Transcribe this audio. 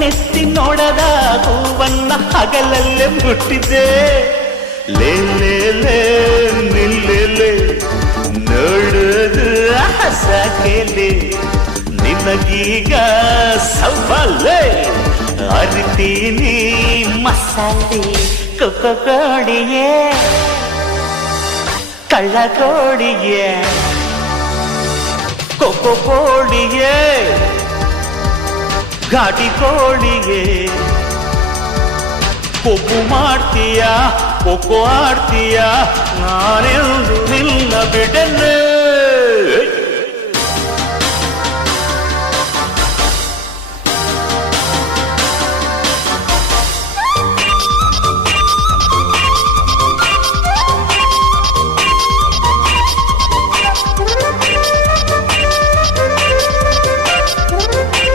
ಕಣ್ಣೆತ್ತಿ ನೋಡದ ಹೂವನ್ನ ಹಗಲಲ್ಲೇ ಮುಟ್ಟಿದೆ. ಲೇ ಲೇ ಲೇ ನಿಲ್ಲೆ ನೋಡುದು ಹಸಕೆಲೆ ನಿನಗೀಗ ಸವಾಲೆ ಅರಿತೀನಿ ಮಸಾಲೆ ಕೊಡಿಯೇ ಕಳ್ಳ ಕೋಡಿಯೇ ಕೋಡಿಯೇ ಘಾಟಿ ಕೋಳಿಗೆ ಕೊಬ್ಬು ಮಾಡ್ತೀಯ ಕೊಕ್ಕೋ ಆಡ್ತೀಯ ನಾನೆಂದು ನಿನ್ನ ಬಿಡನೆ.